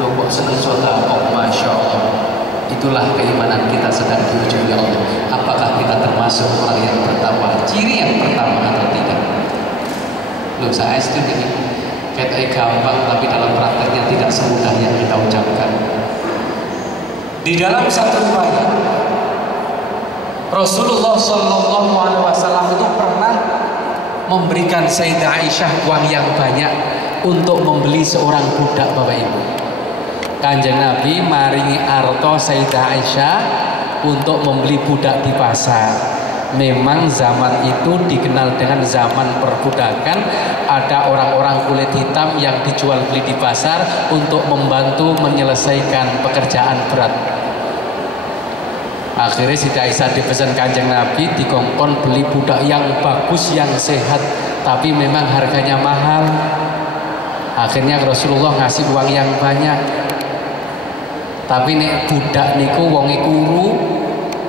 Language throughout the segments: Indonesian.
Lo kok seneng sedekah? Masya Allah. Itulah keimanan kita sedang diuji oleh Allah. Apakah kita termasuk orang yang bertakwa? Ciri yang pertama atau tidak? Loh, saya itu jadi kayak gampang, tapi dalam prakteknya tidak semudah yang kita ucapkan. Di dalam satu riwayat, Rasulullah Shallallahu Alaihi Wasallam itu pernah memberikan Sayyidah Aisyah uang yang banyak untuk membeli seorang budak, Bapak Ibu. Kanjeng Nabi maringi arto Sayyidah Aisyah untuk membeli budak di pasar. Memang zaman itu dikenal dengan zaman perbudakan. Ada orang-orang kulit hitam yang dijual beli di pasar untuk membantu menyelesaikan pekerjaan berat. Akhirnya Sayyidah Aisyah dipesan Kanjeng Nabi dikongkon beli budak yang bagus, yang sehat, tapi memang harganya mahal. Akhirnya Rasulullah ngasih uang yang banyak. Tapi nek budak niku wonge kuru,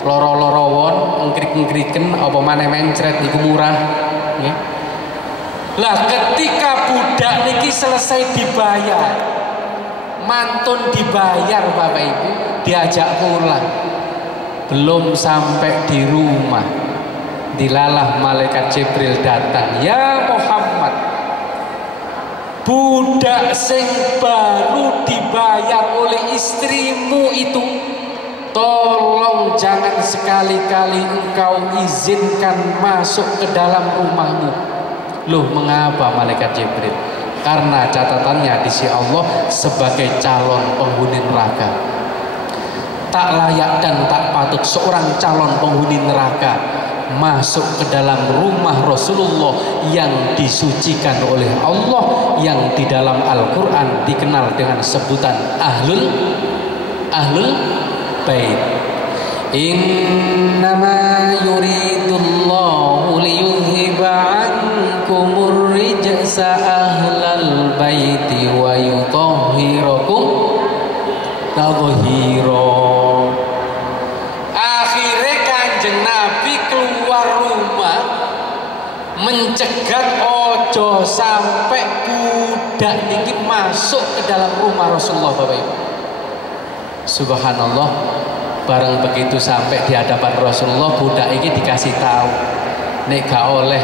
loro-lorawon, engkrik-engkriken apa maneh mencret niku murah, nggih. Lah ketika budak niki selesai dibayar, mantun dibayar Bapak Ibu, diajak pulang. Belum sampai di rumah, dilalah malaikat Jibril datang. Ya Muhammad, budak sing baru dibayar oleh istrimu itu, tolong jangan sekali-kali engkau izinkan masuk ke dalam rumahmu. Loh, mengapa malaikat Jibril? Karena catatannya di sisi Allah sebagai calon penghuni neraka. Tak layak dan tak patut seorang calon penghuni neraka masuk ke dalam rumah Rasulullah yang disucikan oleh Allah, yang di dalam Al-Quran dikenal dengan sebutan Ahlul Bait. Innama yuridullahu liyudhiba ankumur rijsa ahlal baiti wa yutahhirakum tathhira. Akhirnya Kanjeng Nabi keluar rumah mencegat ojo sampai budak dikit masuk ke dalam rumah Rasulullah, Bapak Ibu. Subhanallah, bareng begitu sampai di hadapan Rasulullah, budak ini dikasih tahu, nek gak oleh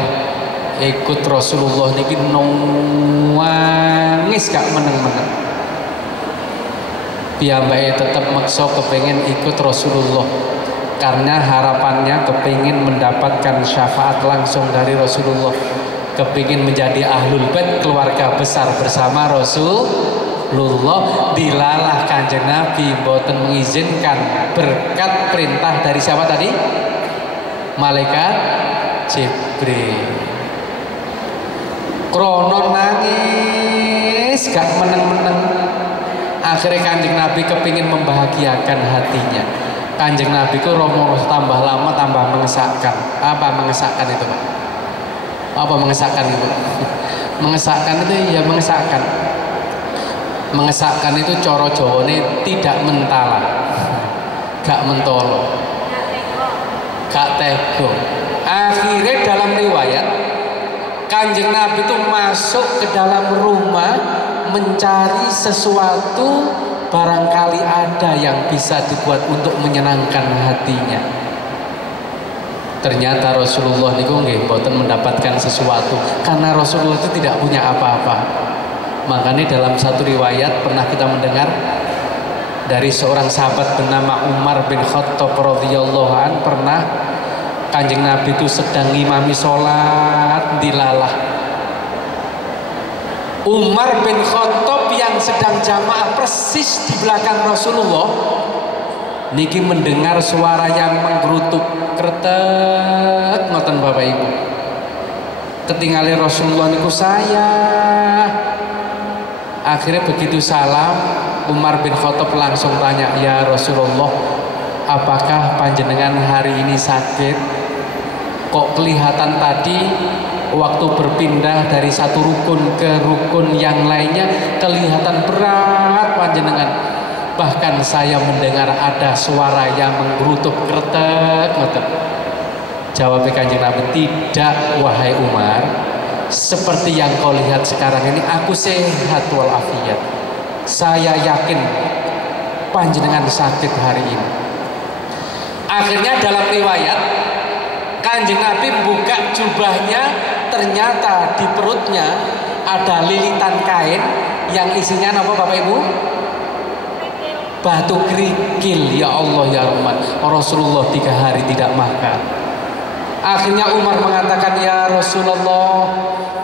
ikut Rasulullah niki nangis gak meneng-meneng. Piyambake tetap maksa kepengen ikut Rasulullah karena harapannya kepengen mendapatkan syafaat langsung dari Rasulullah, kepingin menjadi ahlul bait, keluarga besar bersama Rasulullah. Dilalah Kanjeng Nabi mboten mengizinkan berkat perintah dari siapa tadi? Malaikat Jibril. Krono nangis gak meneng-meneng. Akhirnya Kanjeng Nabi kepingin membahagiakan hatinya. Kanjeng Nabi itu romo tambah lama tambah mengesakkan. Apa mengesakkan itu, Pak? Apa mengesakkan itu? Mengesakkan itu ya mengesakkan. Mengesakkan itu coro Jawane tidak mentala, gak mentolo, gak tego. Akhirnya dalam riwayat Kanjeng Nabi itu masuk ke dalam rumah mencari sesuatu, barangkali ada yang bisa dibuat untuk menyenangkan hatinya. Ternyata Rasulullah niku nggih mboten mendapatkan sesuatu karena Rasulullah itu tidak punya apa-apa. Makanya dalam satu riwayat pernah kita mendengar dari seorang sahabat bernama Umar bin Khattab radhiyallahu an, pernah Kanjeng Nabi itu sedang ngimami sholat dilalah. Umar bin Khattab yang sedang jamaah persis di belakang Rasulullah niki mendengar suara yang menggerutuk kretek ngoten Bapak Ibu. Ketinggalan Rasulullah niku saya. Akhirnya begitu salam, Umar bin Khattab langsung tanya, ya Rasulullah, apakah panjenengan hari ini sakit? Kok kelihatan tadi waktu berpindah dari satu rukun ke rukun yang lainnya kelihatan berat panjenengan. Bahkan saya mendengar ada suara yang menggerutuk kretek. Jawab Kanjeng Nabi, tidak wahai Umar, seperti yang kau lihat sekarang ini aku sehat walafiat. saya yakin panjenengan sakit hari ini. Akhirnya dalam riwayat Kanjeng Nabi buka jubahnya, ternyata di perutnya ada lilitan kain yang isinya apa Bapak Ibu? Batu kerikil. Ya Allah ya Rahman, Rasulullah 3 hari tidak makan. Akhirnya Umar mengatakan, ya Rasulullah,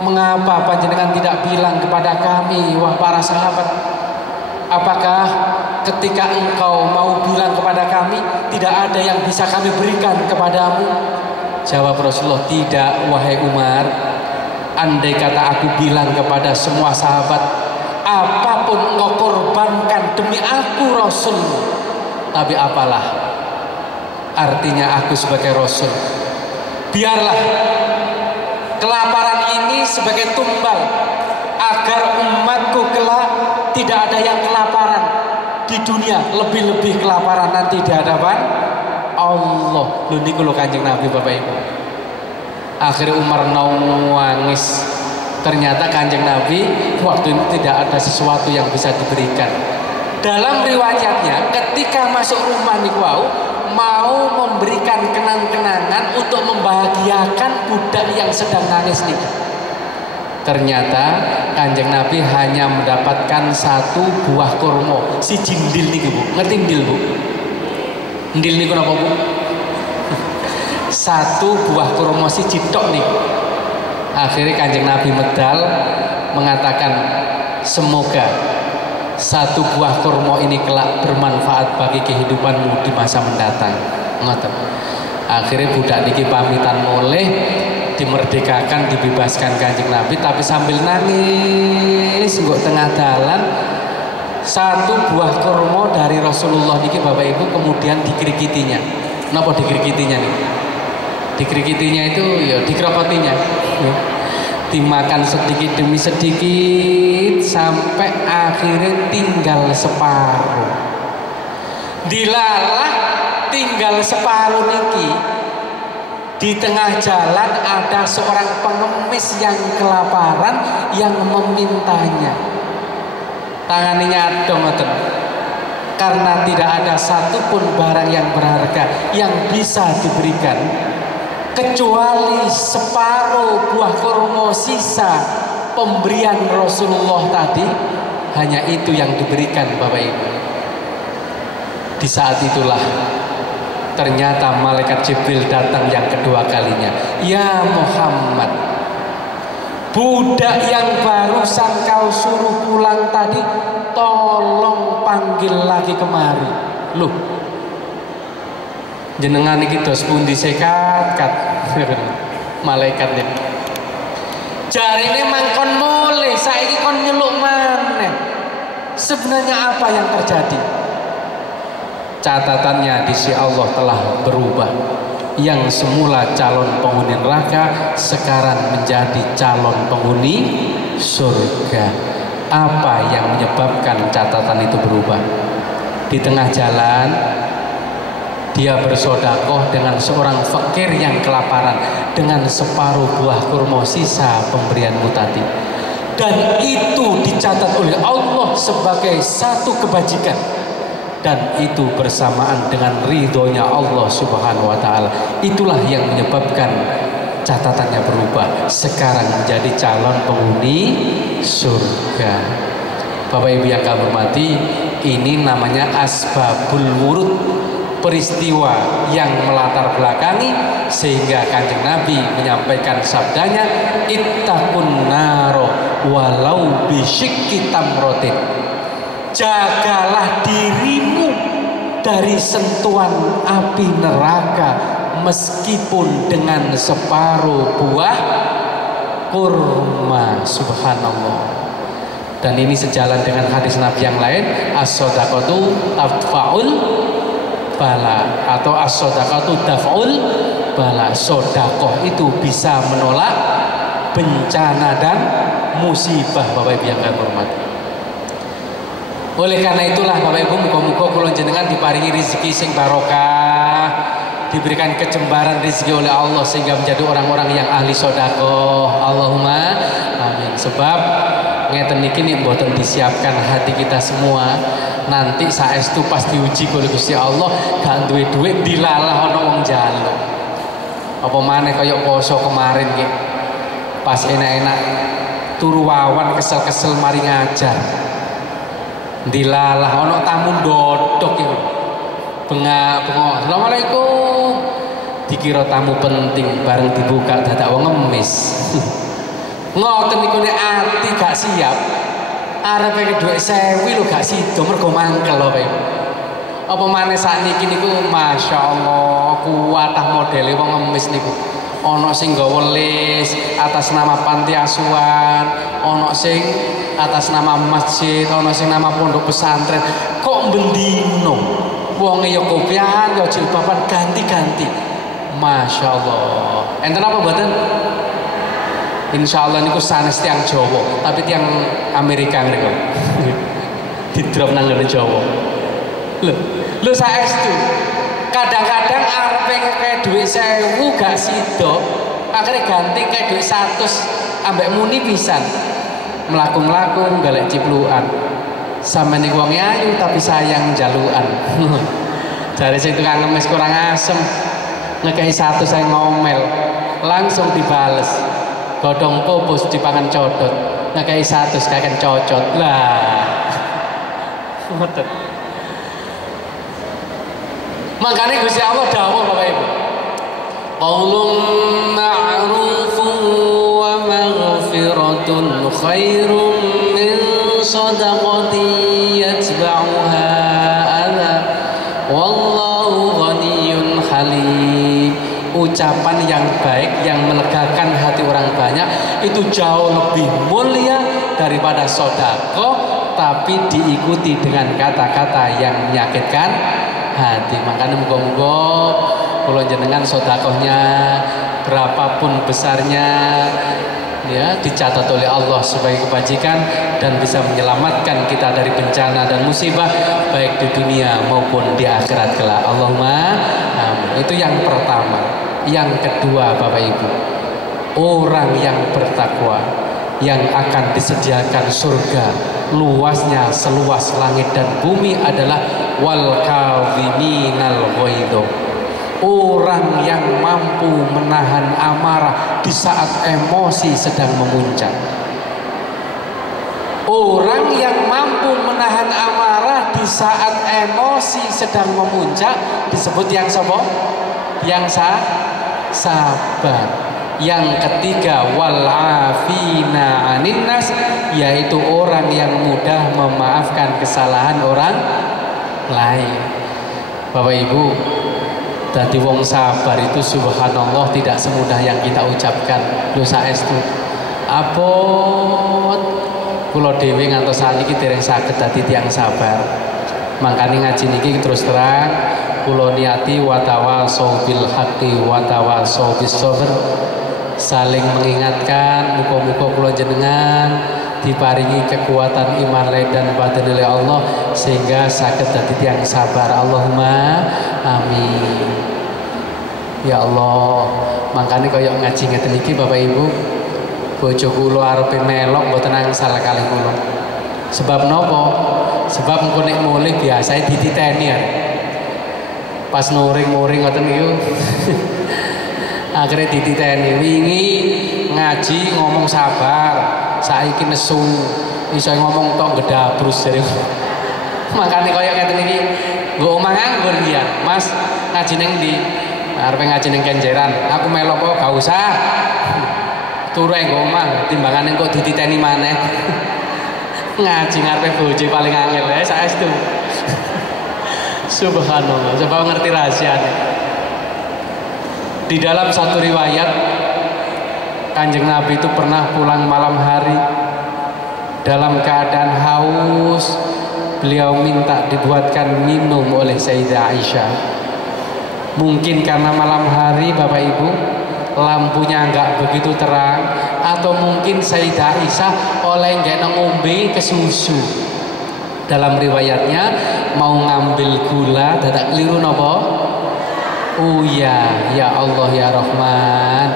mengapa panjenengan tidak bilang kepada kami, wah para sahabat? Apakah ketika engkau mau bilang kepada kami, tidak ada yang bisa kami berikan kepadamu? Jawab Rasulullah, tidak wahai Umar. Andai kata aku bilang kepada semua sahabat, apapun engkau korbankan demi aku Rasul, tapi apalah artinya aku sebagai Rasul? Biarlah kelaparan ini sebagai tumbal agar umatku kelak tidak ada yang kelaparan di dunia, lebih-lebih kelaparan nanti di hadapan Allah. Lho niku lho Kanjeng Nabi Bapak Ibu. Akhirnya Umar nangis. Ternyata Kanjeng Nabi waktu itu tidak ada sesuatu yang bisa diberikan. Dalam riwayatnya ketika masuk rumah niku mau memberikan kenang-kenangan untuk membahagiakan budak yang sedang nangis nih. Ternyata Kanjeng Nabi hanya mendapatkan 1 buah kurma, si jindil nih Bu. Ngerti ndil Bu? Ndil niku napa Bu? 1 buah kurma si tok nih. Akhirnya Kanjeng Nabi medal mengatakan, semoga 1 buah kurma ini kelak bermanfaat bagi kehidupanmu di masa mendatang. Ngoten. Akhirnya budak niki pamitan mulih, dimerdekakan, dibebaskan Kanjeng Nabi, tapi sambil nangis nggo tengah dalan. 1 buah kurma dari Rasulullah niki Bapak Ibu kemudian dikrikitinya. Napa dikrikitinya nih? Dikrikitinya itu ya dikrokotinya. Dimakan sedikit demi sedikit sampai akhirnya tinggal separuh. Dilalah tinggal separuh niki. Di tengah jalan ada seorang pengemis yang kelaparan yang memintanya. Tangannya ngoten. Karena tidak ada satupun barang yang berharga yang bisa diberikan kecuali separuh buah kurma sisa pemberian Rasulullah tadi, hanya itu yang diberikan Bapak Ibu. Di saat itulah ternyata malaikat Jibril datang yang kedua kalinya. Ya Muhammad, budak yang barusan kau suruh pulang tadi, tolong panggil lagi kemari. Loh, jenengan iki dos pundi sekat malaikat ini. Jarine mangkon mulih, saiki kon nyeluk maneh. Sebenarnya apa yang terjadi? Catatannya di sisi Allah telah berubah. Yang semula calon penghuni neraka sekarang menjadi calon penghuni surga. Apa yang menyebabkan catatan itu berubah? Di tengah jalan dia bersodakoh dengan seorang fakir yang kelaparan dengan separuh buah kurma sisa pemberianmu tadi, dan itu dicatat oleh Allah sebagai satu kebajikan, dan itu bersamaan dengan ridhonya Allah Subhanahu wa Ta'ala. Itulah yang menyebabkan catatannya berubah, sekarang menjadi calon penghuni surga. Bapak Ibu yang kami hormati, ini namanya asbabul wurud, peristiwa yang melatar belakangi sehingga Kanjeng Nabi menyampaikan sabdanya, ittaqun naro walau bisyikki tamrotin. Jagalah dirimu dari sentuhan api neraka meskipun dengan separuh buah kurma. Subhanallah. Dan ini sejalan dengan hadis Nabi yang lain, as-shadaqatu tadfa'ul bala, atau as-shadaqatu daf'ul bala. Sedekah itu bisa menolak bencana dan musibah. Bapak Ibu yang kami hormati, oleh karena itulah Bapak Ibu, muga-muga kula jenengan diparingi rezeki sing barokah, diberikan kecembaran rezeki oleh Allah sehingga menjadi orang-orang yang ahli sedekah. Allahumma amin. Sebab ngeten niki nek mboten disiapkan hati kita semua, nanti saestu pas diuji oleh Gusti Allah gak duwe duit dilalah ana wong njaluk. Apa maneh kaya poso kemarin nggih. Pas enak-enak turu wawan kesel-kesel mari ngajar. Dilalah ana tamu ndodok iku. Bengak-bengok. Assalamualaikum. Dikira tamu penting bareng dibuka dadak wong ngemis. Ngoten niku nek ati gak siap arepe dhuwit 1000 lho gak sida mergo mangkel lho Pak. Apa maneh sakniki niku masyaallah kuwatah modele wong ngemis niku. Ana sing nggawa lis atas nama panti asuhan, ana sing atas nama masjid, ana sing nama pondok pesantren. Kok bendino wonge ya kopiahan ya jilbaban ganti-ganti. Masyaallah. Enten apa mboten? Insyaallah niku sanes tiyang Jawa, tapi tiyang Amerika ngriku. Didrop nang ngene Jawa. Lho saestu. Kadang-kadang arepe kaya dhuwit 1000 gak sida, akhirnya ganti kaya dhuwit 100 ambek muni pisan. Mlaku-mlaku golek ciplukan. Sampe niku wong ayu tapi sayang jalukan. Jare sing tukang ngemis kurang asem. Ngekehi 100 saya ngomel. Langsung dibales. Godhong pupus dipangan codot. Ngekehi 100 kakek cocot. Lah. Ngoten. Makanya Gusti Allah dawuh Bapak Ibu. Qaulun ma'rufun wa maghfiratun khairum min shadaqatin yatba'uha adza wallahu ghaniyyun halim. Ucapan yang baik yang melegakan hati orang banyak itu jauh lebih mulia daripada sedekah tapi diikuti dengan kata-kata yang menyakitkan hati. Makanya muga-muga kula jenengan sedekahnya berapapun besarnya ya dicatat oleh Allah sebagai kebajikan dan bisa menyelamatkan kita dari bencana dan musibah baik di dunia maupun di akhirat kelak. Allahumma amin. Itu yang pertama. Yang kedua Bapak Ibu, orang yang bertakwa yang akan disediakan surga luasnya seluas langit dan bumi adalah wal kadhiminal ghaidho. Orang yang mampu menahan amarah di saat emosi sedang memuncak. Orang yang mampu menahan amarah di saat emosi sedang memuncak disebut yang sapa? Yang sabar. Yang ketiga wal afina 'anin nas, yaitu orang yang mudah memaafkan kesalahan orang lain. Bapak Ibu, dadi wong sabar itu subhanallah tidak semudah yang kita ucapkan. Lho saestu apot kula dhewe ngantos saniki dereng saged dadi tiyang sabar. Mangkane ngaji niki terus terang kula niati watawasau bil haqqi watawasau bis sabr, saling mengingatkan. Muga-muga kula jenengan diparingi kekuatan iman lahir dan batin oleh Allah sehingga saged dadi tiyang sabar. Allahumma amin. Ya Allah, makanya kaya ngaji ngeten iki Bapak Ibu, bojo kula arepe melok mboten angsal kalih kula. Sebab napa? Sebab engko nek mulih biasae dititeni ya. Pas nuring-nuring ngoten niku. Akhirnya dititeni wingi ngaji ngomong sabar, saiki nesu iso ngomong tok gedabrus jare. Makane kaya ngeten iki, nggo omah nganggur ya. Mas, ngaji ning ndi? Arepe ngaji ning Kenjeran. Aku melok kok gak usah. Turu nggo omah, timbangane kok dititeni maneh. Ngaji ngarepe bojo paling angel saestu. Subhanallah, coba ngerti rahasianya. Di dalam satu riwayat Kanjeng Nabi itu pernah pulang malam hari dalam keadaan haus. Beliau minta dibuatkan minum oleh Sayyidah Aisyah. Mungkin karena malam hari Bapak Ibu lampunya enggak begitu terang, atau mungkin Sayyidah Aisyah oleh nggak ngombe ke susu. Dalam riwayatnya mau ngambil gula dadak keliru napa? Oh ya, ya Allah ya Rahman.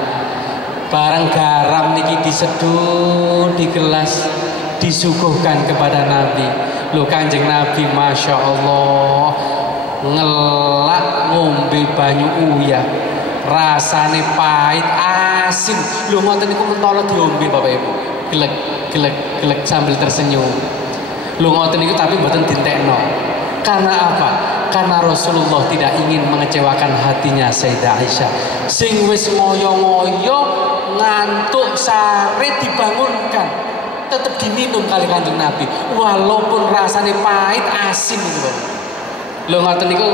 Barang garam niki diseduh di gelas disuguhkan kepada Nabi. Lho Kanjeng Nabi Masya Allah ngelak ngombe banyu uyah rasane pahit asin. Lho ngoten niku mentolo diombe Bapak Ibu. Gelek gelek gelek sambil tersenyum. Lho ngoten niku tapi mboten dintekno. Karena apa? Karena Rasulullah tidak ingin mengecewakan hatinya Sayyidah Aisyah. Sing wis ngoyo-ngoyo ngantuk sare dibangunkan, tetap diminum kali Kanjeng Nabi walaupun rasanya pahit asin gitu. Lho ngoten niku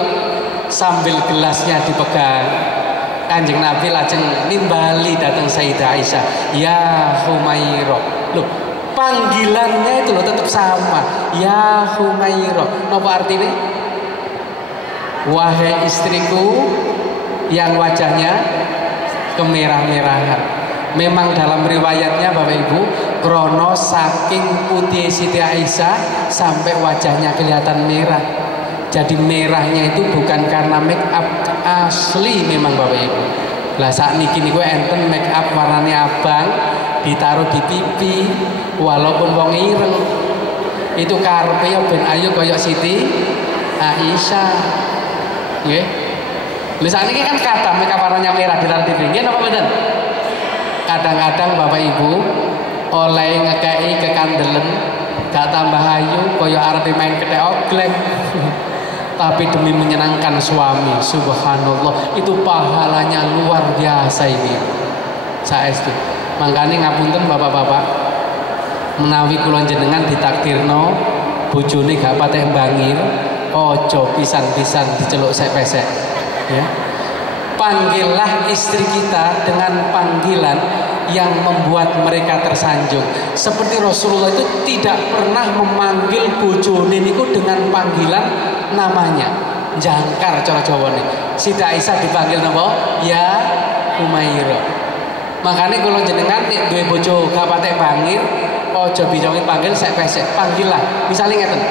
sambil gelasnya dipegang Kanjeng Nabi lajeng nimbali datang Sayyidah Aisyah, ya Humairah. Loh panggilannya itu loh tetap sama, ya Humairah. Napa artinya? Wahai istriku yang wajahnya kemerah-merahan. Memang dalam riwayatnya Bapak Ibu, krono saking putih Siti Aisyah sampai wajahnya kelihatan merah. Jadi merahnya itu bukan karena make up asli memang Bapak Ibu. Lah saat niki niku enten make up warnanya abang ditaruh di pipi walaupun wong ireng. Itu karepe ya ben ayu kaya Siti Aisyah. Nggih. Lha sakniki kan kadang make up warnanya merah ditaruh di pipi. Nggih napa mboten? Kadang-kadang Bapak Ibu oleh ngekei kekandelen gak tambah ayu kaya arep main kethek oglek. Tapi demi menyenangkan suami, subhanallah, itu pahalanya luar biasa ini. Saestu. Mangkane ngapunten Bapak-bapak, menawi kula jenengan ditakdirno bojone gak patek bangir, ojo pisan-pisan diceluk sek-pesek. Ya. Panggillah istri kita dengan panggilan yang membuat mereka tersanjung. Seperti Rasulullah itu tidak pernah memanggil bojone niku dengan panggilan namanya. Jangkar cara Jawane. Siti Aisyah dipanggil napa? Ya Humairah. Makanya kalau jenengan nek duwe bojo gak patek bangir, aja bijangin panggil sek-pesek. Panggillah. Misalnya ngeten.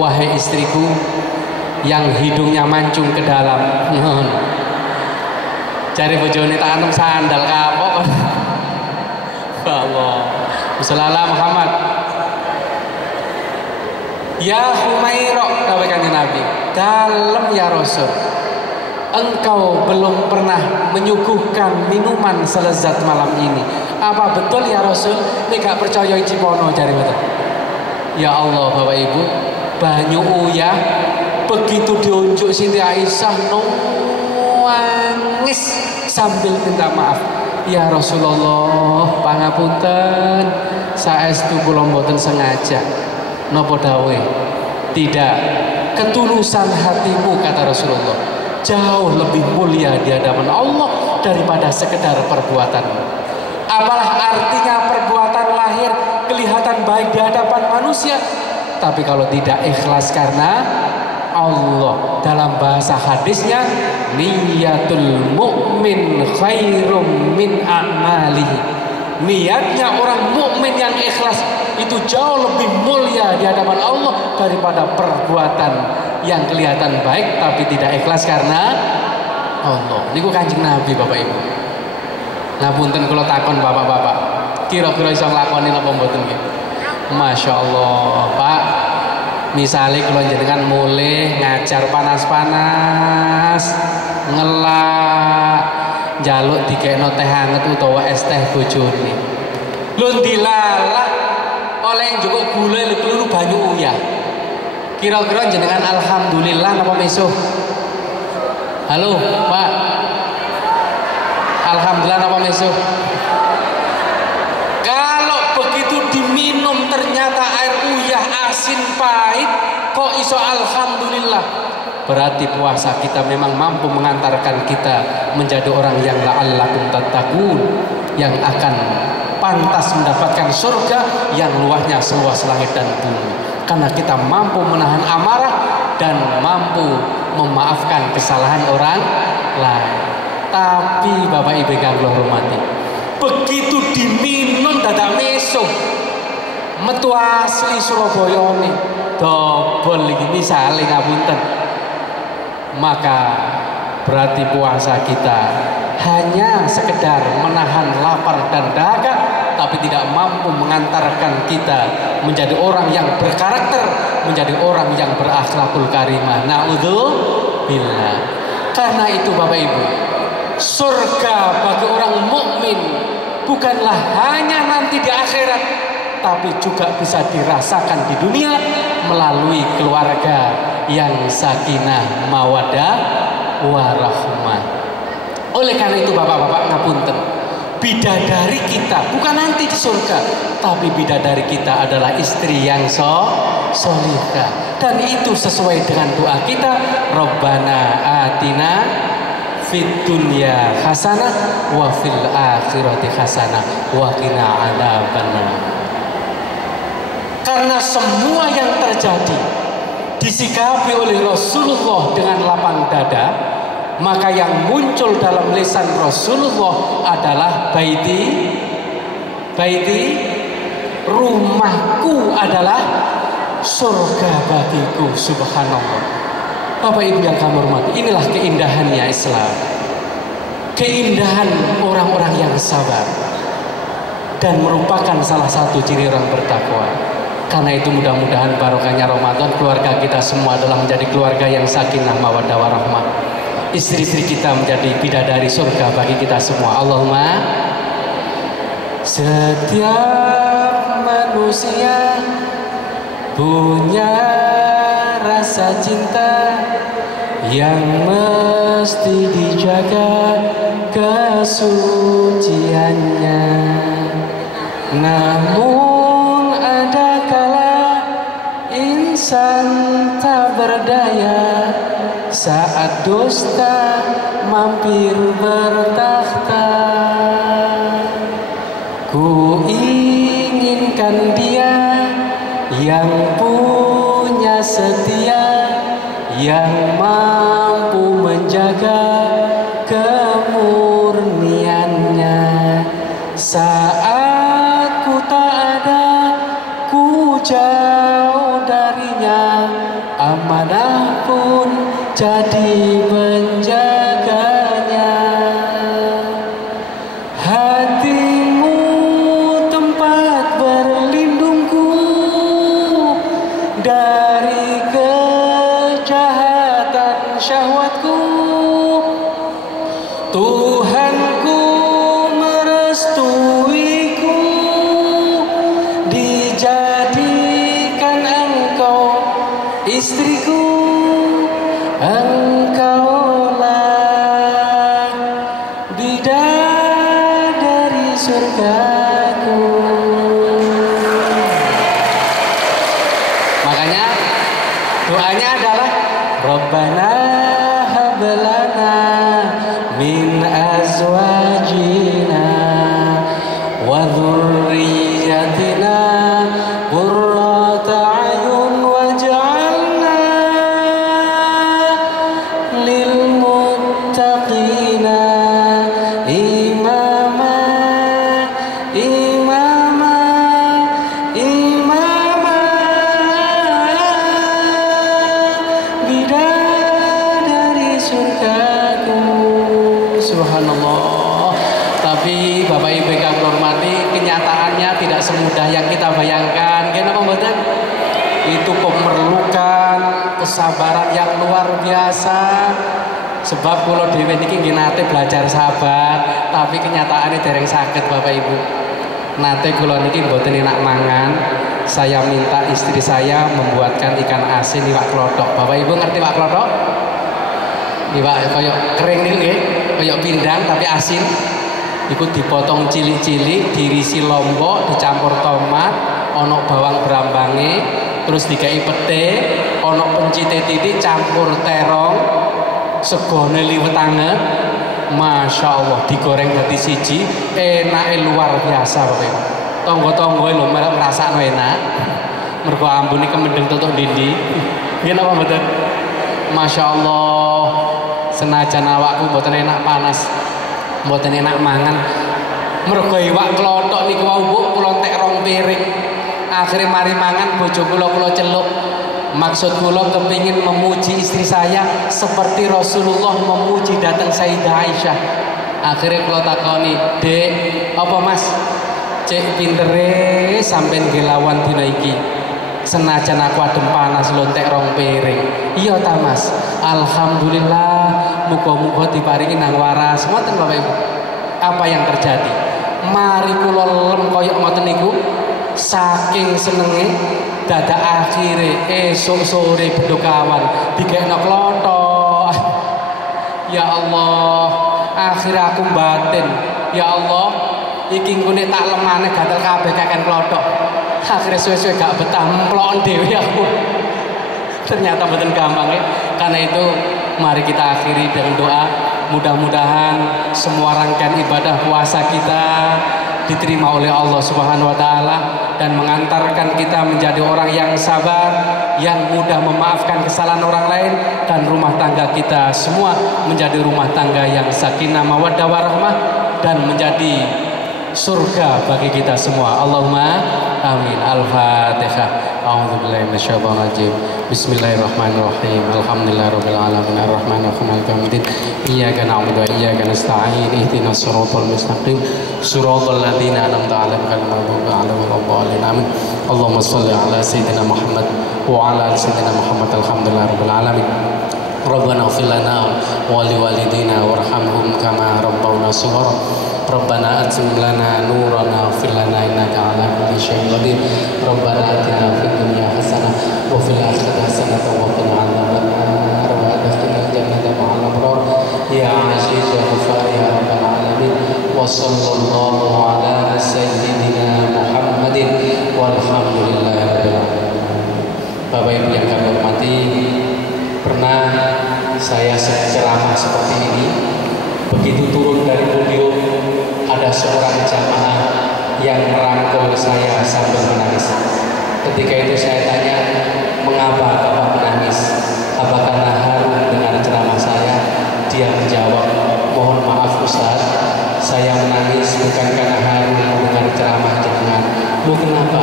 Wahai istriku yang hidungnya mancung ke dalam. Cari bojone tak antem sandal kapok. Allah. Wassallallahu Muhammad. Ya Humairah, dawuh Kanjeng Nabi. Dalem ya Rasul. Engkau belum pernah menyuguhkan minuman selezat malam ini. Apa betul ya Rasul? Nek gak percaya cipono cari mboten. Ya Allah Bapak Ibu, banyu uyah begitu diunjuk Siti Aisyah nangis sambil minta maaf. Ya Rasulullah, pangapunten, saestu kula mboten sengaja. Napa dawuh? Tidak, ketulusan hatimu kata Rasulullah jauh lebih mulia di hadapan Allah daripada sekedar perbuatanmu. Apalah artinya perbuatan lahir kelihatan baik di hadapan manusia, tapi kalau tidak ikhlas karena Allah, dalam bahasa hadisnya niyatul mukmin khairum min a'malihi. Niatnya orang mukmin yang ikhlas itu jauh lebih mulia di hadapan Allah daripada perbuatan yang kelihatan baik tapi tidak ikhlas karena Allah. Niku Kanjeng Nabi Bapak Ibu. Ngapunten kula takon Bapak-bapak, kira-kira iso nglakoni napa mboten nggih? Masya Allah Pak. Misalnya kalau jenengan mulai ngajar panas-panas, ngelak, jaluk dikekno teh hangat utawa es teh bojone. Lho dilalak oleh njupuk gula lho keluru banyu uyah. Kira-kira jenengan alhamdulillah napa mesuh? Halo, Pak. Alhamdulillah napa mesuh? Kalau begitu diminum ternyata air uyah asin pahit, kok iso alhamdulillah? Berarti puasa kita memang mampu mengantarkan kita menjadi orang yang la'allakum tattaqun, yang akan pantas mendapatkan surga yang luasnya seluas langit dan bumi. Karena kita mampu menahan amarah dan mampu memaafkan kesalahan orang lain. Tapi Bapak Ibu kang kula hormati, begitu diminum dadak mesuh, metu asli Surabaya nih, dobol iki misale ngapunten. Maka berarti puasa kita hanya sekedar menahan lapar dan dahaga, tapi tidak mampu mengantarkan kita menjadi orang yang berkarakter, menjadi orang yang berakhlakul karimah. Na'udzubillah. Karena itu Bapak Ibu, surga bagi orang mukmin bukanlah hanya nanti di akhirat, tapi juga bisa dirasakan di dunia melalui keluarga yang sakinah, mawaddah, warahmah. Oleh karena itu Bapak-bapak ngapunten, bidadari kita bukan nanti di surga, tapi bidadari kita adalah istri yang solihah. Dan itu sesuai dengan doa kita, Rabbana atina fid dunya hasanah wa fil akhirati hasanah wa qina adzabannar. Karena semua yang terjadi disikapi oleh Rasulullah dengan lapang dada, maka yang muncul dalam lisan Rasulullah adalah baiti, rumahku adalah surga bagiku. Subhanallah. Bapak Ibu yang kami hormati, inilah keindahannya Islam, keindahan orang-orang yang sabar, dan merupakan salah satu ciri orang bertakwa. Karena itu mudah-mudahan barokahnya Ramadan, keluarga kita semua adalah menjadi keluarga yang sakinah, mawaddah, warahmah. Istri-istri kita menjadi bidadari surga bagi kita semua. Allahumma. Setiap manusia punya rasa cinta yang mesti dijaga kesuciannya. Namun ada kala insan tak berdaya saat dusta mampir bertakhta. Ku inginkan dia yang punya setia, yang mampu menjaga kemurniannya. Saat ku tak ada, ku jauh darinya, amanah pun jadi menjaganya. Hatimu tempat berlindungku dari kejahatan syahwatku. Tuhanku merestuiku, dijadikan engkau istriku. Engkaulah bidadari surgaku. Makanya doanya adalah Rabbana hablana min azwajina wa dhurriyyatina qurrata a'yun waj'alna lil muttaqina imama imama imama. Bidadari surgaku. Subhanallah. Tapi Bapak Ibu yang hormati, kenyataannya tidak semudah yang kita bayangkan. Kenapa mboten? Itu memerlukan kesabaran yang luar biasa. Sebab kalau dhewe niki nggih nate belajar sabar, tapi kenyataannya dereng saged Bapak Ibu. Nate kula niki mboten enak mangan, saya minta istri saya membuatkan ikan asin iwak klothok. Bapak Ibu ngerti iwak klothok? Iwak koyo kering niku nggih, koyo pindang tapi asin. Iku dipotong cilik-cilik, diisi lombok, dicampur tomat, ono bawang brambange, terus dikai pete, ono pencite titik, campur terong, segone liwet anget. Masya Allah, digoreng dadi siji, enake luar biasa Bapak Ibu. Tonggo-tonggoe lho ngrasakno enak. Mergo ambune kemendeng tutuk dindi. Nggih napa mboten? Masya Allah, senajan awakku mboten enak panas, mboten enak mangan, mergo iwak klothok niku wau mbok kula entek 2 piring. Akhire mari mangan bojo kula celuk. Maksud kula kepingin memuji istri saya seperti Rasulullah memuji datang Sayyidah Aisyah. Akhirnya kula takoni, "Dek, apa Mas? cek pintere sampean gelawan dina iki. Senajan aku adem panas lontek rong piring. Iya ta Mas. Alhamdulillah, muga-muga diparingi nang waras. Ngoten Bapak Ibu. Apa yang terjadi? Mari kula lem koyo ngoten niku. Saking senenge dadak akhire esuk sore bedokawan dikekno klotho. Ya Allah, akhir aku batin. Ya Allah, iki ngene tak lemane gatel kabeh keken klotho. Akhirnya suwe-suwe gak betah mplon dhewe aku. Ternyata mboten gampang ya. Karena itu mari kita akhiri dengan doa. Mudah-mudahan semua rangkaian ibadah puasa kita diterima oleh Allah Subhanahu wa taala dan mengantarkan kita menjadi orang yang sabar, yang mudah memaafkan kesalahan orang lain, dan rumah tangga kita semua menjadi rumah tangga yang sakinah mawaddah warahmah dan menjadi surga bagi kita semua. Allahumma amin. Al-Fatihah. A'udzubillahi minasyaitonir rajim. Bismillahirrahmanirrahim. Alhamdulillahirabbil alamin arrahmanir rahim maliki yaumiddin. Iyyaka na'budu wa iyyaka nasta'in. Ihdinas siratal mustaqim. Siratal ladzina an'amta 'alaihim ghairil maghdubi 'alaihim waladdallin. Amin. Allahumma shalli 'ala sayyidina Muhammad wa 'ala ali sayyidina Muhammad. Alhamdulillahirabbil alamin. Rabbana ighfir lana wa liwalidina warhamhum kama rabbawna shighara. Rabbana atim lana nurana ighfir lana innaka 'ala kulli syai'in qadir. Rabbana atina fid dunya hasanah wa fil akhirati hasanah wa qina 'adzabannar wa adkhilna jannata ma'al abrar ya 'aziz ya ghafar ya rabbal alamin. Wa sallallahu 'ala sayyidina Muhammadin walhamdulillahi rabbil alamin. Bapak Ibu yang kami hormati, pernah saya ceramah seperti ini, begitu turun dari podium ada seorang jamaah yang merangkul saya sambil menangis. Ketika itu saya tanya, mengapa Bapak menangis? Apakah haru dengan ceramah saya? Dia menjawab, mohon maaf Ustaz, saya menangis bukan karena haru dengan ceramah jenengan. Lu kenapa?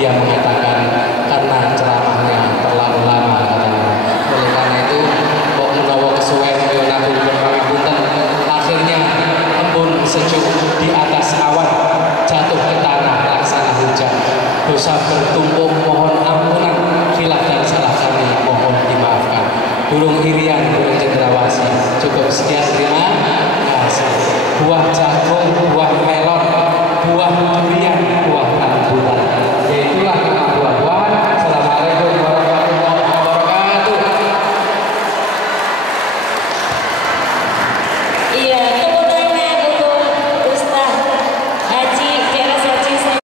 Dia mengatakan karena ceramahnya terlalu lama katanya. Oleh karena itu kok menawa kesuwen kaya nabung punten, akhirnya embun sejuk di atas awan jatuh ke tanah laksana hujan. Dosa bertumpuk mohon ampunan, khilaf dan salah kami mohon dimaafkan. Burung irian, burung cendrawasih. Cukup sekian, terima kasih. Buah jagung, buah merah